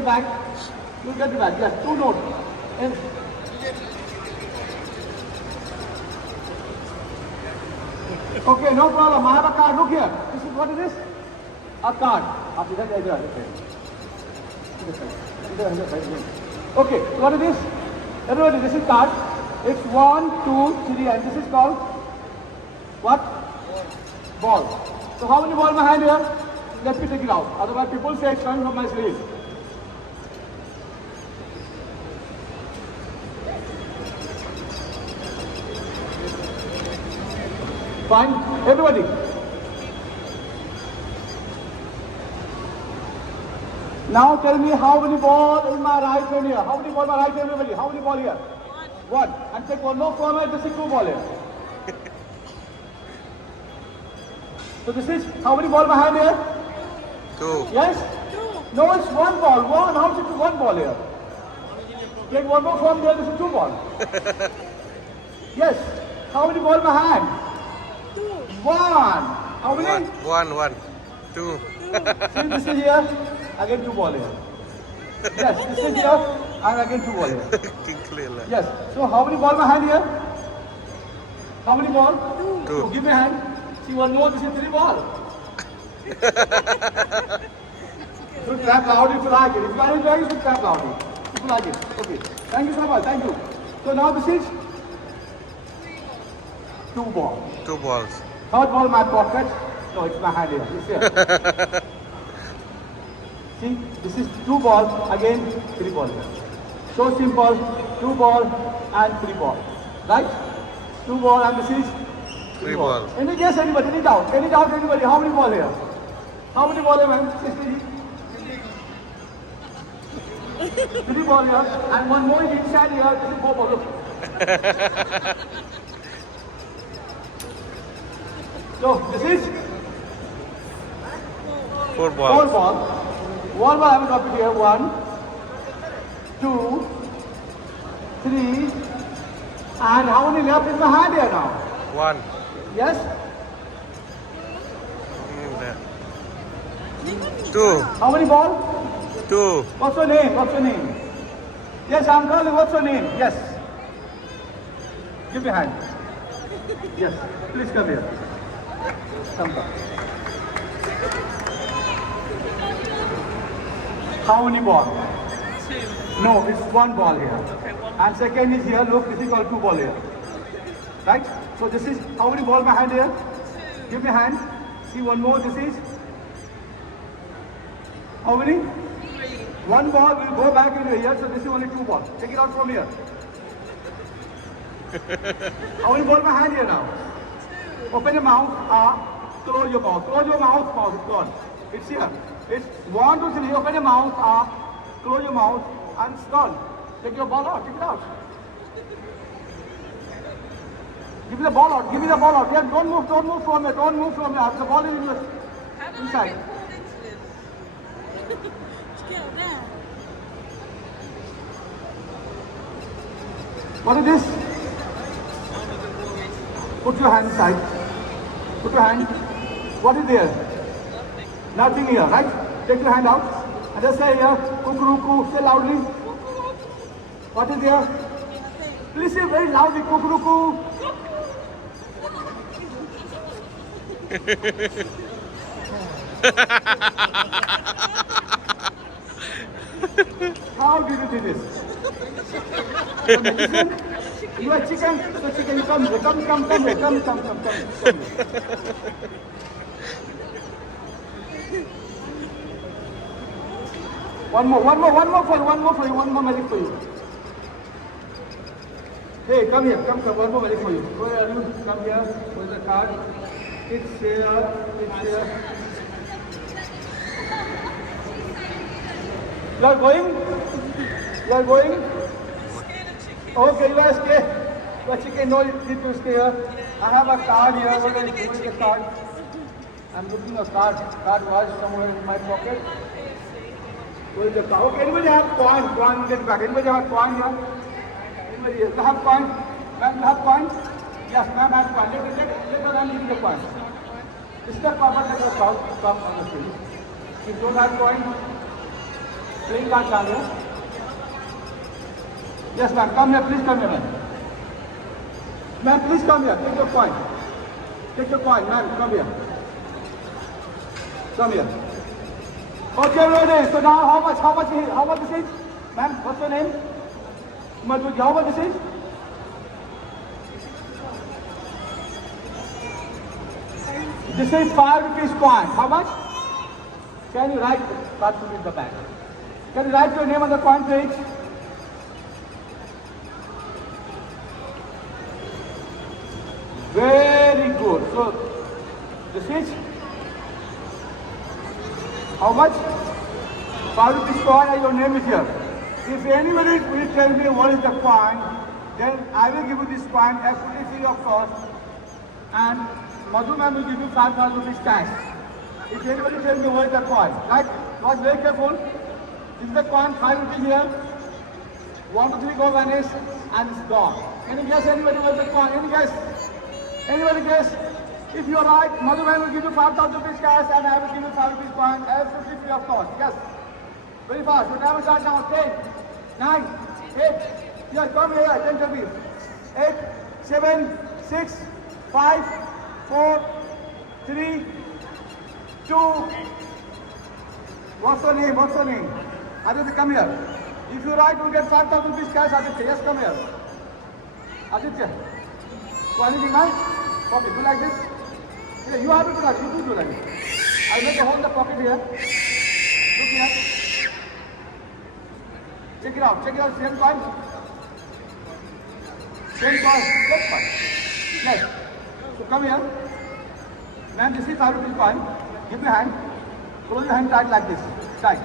the bag. You'll get the bag. Yes, 2 notes. And okay, no problem. I have a card. Look here. This is what it is? A card. Okay, what it is? Everybody, this is card. It's 1, 2, 3, and this is called what? Ball. So how many ball in my hand here? Let me take it out. Otherwise people say it's coming from my sleeve. Fine, everybody. Now tell me how many ball in my right hand here? How many ball in my right hand, everybody? How many ball here? One. And take one more format, this is 2 ball here. So this is, how many ball in my hand here? 2. Yes? 2. No, it's 1 ball. 1. How is it 1 ball here? Take one more form here, this is 2 ball. Yes. How many ball in my hand? 2. 1. How many? 1. 2. See, this is here, again 2 ball here. Yes, this is here, and again 2 ball here. Yes, so how many ball in my hand here? How many ball? 2. So give me a hand. See, one more, this is 3 ball. You should clap loudly if you like it. If you are enjoying, you should clap loudly. If you like it. Okay, thank you so much, thank you. So now this is 2 ball. 2 balls. Third ball in my pocket. No, it's my hand here. It's here. See, this is 2 ball, again 3 ball here. So simple, 2 ball and 3 ball. Right? 2 ball and this is 3 ball. Any guess, anybody? Any doubt? Any doubt, anybody? How many ball here? How many ball here, ma'am? 3 ball here. And one more is inside here. This is 4 ball. Look. So, this is 4 balls. 4 ball. 1 ball, I will drop it here. 1, 2, 3. And how many left in my hand here now? 1. Yes? 2. How many ball? 2. What's your name? What's your name? Yes, uncle, what's your name? Yes. Give me a hand. Yes, please come here. Come. How many ball? 2. No, it's 1 ball here. Okay, 1. And second is here, look, this is called 2 ball here. Right? So this is, how many ball in my hand here? 2. Give me a hand. See, one more, this is? How many? 3. 1 ball will go back into here, so this is only 2 balls. Take it out from here. How many ball in my hand here now? 2. Open your mouth, close your mouth. Close your mouth, it's gone. It's here. It's 1, 2, 3, open your mouth, close your mouth, and it's gone. Take your ball out, take it out. Give me the ball out, give me the ball out. Yeah, don't move from it, don't move from it. The ball is in the inside. What is this? Put your hand inside. Put your hand. What is there? Nothing here, right? Take your hand out. And just say here, kukuruku, say loudly. What is there? Please say very loudly, kukuruku. How did you do this? You are chicken, so chicken, you come here, come here. One more for you, one more magic for you. Hey, come here, come, one more magic for you. Where are you? Come here, where's the card? It's here. You are going? Okay, you are scared. But chicken, no need to stay here. I have a card here. What are you doing with the card? I'm looking at a card. Card was somewhere in my pocket. Where is the card? Okay, anybody have coin? Coin, get back. Anybody have coin here? Anybody here? You have coin? Ma'am, you have coin? Yes, ma'am has coin. Let her give you the coin. Step forward, let her come on the street. If you don't have coin, Playing card card here. Yes, ma'am. Come here. Please come here, ma'am. Ma'am, please come here. Take your coin. Take your coin, ma'am. Come here. Come here. Okay, ready. So now how much this is? Ma'am, what's your name? Madhuji, how much this is? This is 5 rupees coin. How much? Can you write? Start to in the back. Can you write your name on the coin, please? Very good. So this is how much? 5 rupees coin and your name is here. If anybody will tell me what is the coin, then I will give you this coin absolutely free of cost, and Madhu ma'am will give you 5,000 rupees cash. If anybody tells me what is the coin, right? Watch very careful. This is the coin, 5 rupees here. 1, 2, 3 go vanish and it's gone. Can you guess anybody what is the coin? Any guess? Anybody guess? If you are right, Madhu ma'am will give you 5,000 rupees cash and I will give you 5 rupees coin absolutely free of cost. Yes. Very fast. Your time starts now. 10, 9, 8. Here, come here. 10 rupees. 8, 7, 6, 5, 4, 3, 2. What's your name? What's your name? Aditya, come here. If you write, you'll get 5,000 rupees cash. Aditya, yes, come here. Aditya. So anything else? Okay, do like this. Yeah, you have to do like this. You do like this. I'll make a hole in the pocket here. Look here. Check it out. Check it out. Same coin. Same coin. Next coin. Next. So come here. Ma'am, this is 5 rupees coin. Give me a hand. Close your hand tight like this. Tight.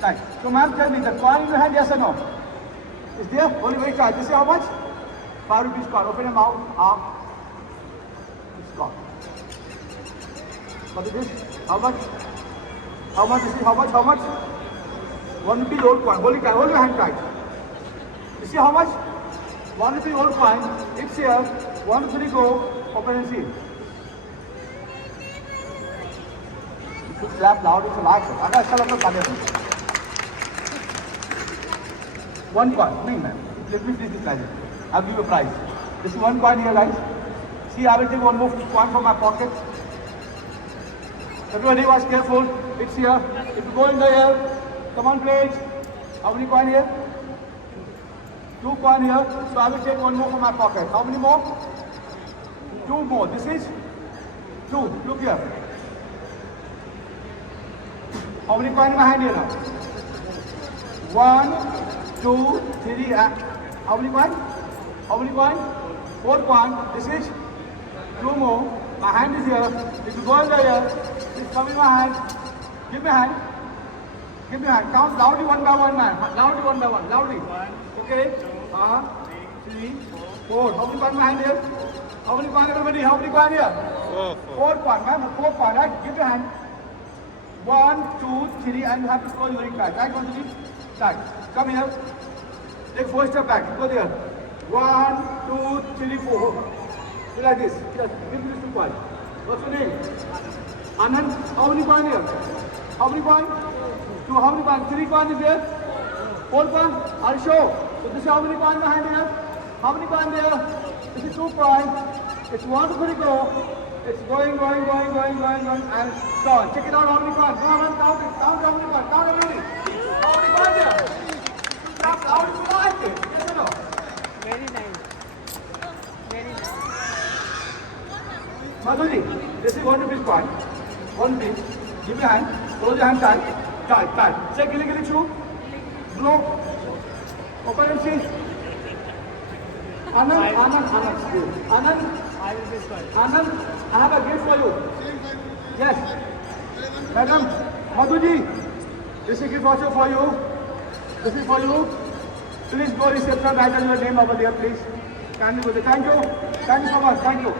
Tight. So ma'am, tell me, the coin in your hand, yes or no? Is there? Only very tight. This is how much? 5 rupees coin. Open your mouth. Arm. It's gone. What is this? How much? How much is it? How much? How much? 1 rupee old coin. Hold it tight. Hold your hand tight. You see how much? 1 rupee old coin. It's here. 1, 2, 3 go. Open and see. You should clap loud if you like it. I shall have to 1 coin. No, man. Let me please this guys. I'll give you a prize. This is 1 coin here, guys. See, I will take 1 more coin from my pocket. Everybody was careful. It's here. If you go in the air, come on, please. How many coin here? 2 coin here. So I will take 1 more from my pocket. How many more? 2 more. This is 2. Look here. How many coin in my hand here now? 1, 2, 3. How many coin? How many coin? 4 coin. This is 2 more. My hand is here. If you go in the air, please come in my hand. Give me a hand. Give me a hand. Count loudly 1 by 1, man. Loudly 1 by 1. Loudly. 1. Okay. 3, 4. How many coin in my hand here? How many coin everybody? How many coin here? 4 coin, man. 4 coin, right? Give me a hand. 1, 2, 3, and you have to close your ring tight. Right, 1, 2, 3. Tight. Come here. Take 4 steps back. Go there. 1, 2, 3, 4. Do like this. Just give me this 2 coin. What's your name? Anand. How many coin here? How many coin? 2. How many coin? 3 coin is there? 4 coin? Are you sure? So this is how many coin behind here? How many coin there? This is 2 coin. It's 1, 2, 3 go. It's going, and it's gone. Check it out. How many coin? Go on, count it. Count how many coin. Count everything. How many coin there? Count how if you like it. Yes or no? Very nice. Very nice. Madhuji, this is 1 rupees coin. 1 rupee. Give me a hand. Close your hand tight. Tight. Say gilly gilly chew. Blow. Open and see. Anand. I will be sorry. Anand, I have a gift for you. Yes. Madam, Madhuji, this is gift also for you. This is for you. Please go reception, write your name over there, please. Kindly go there. Thank you. Thank you so much. Thank you.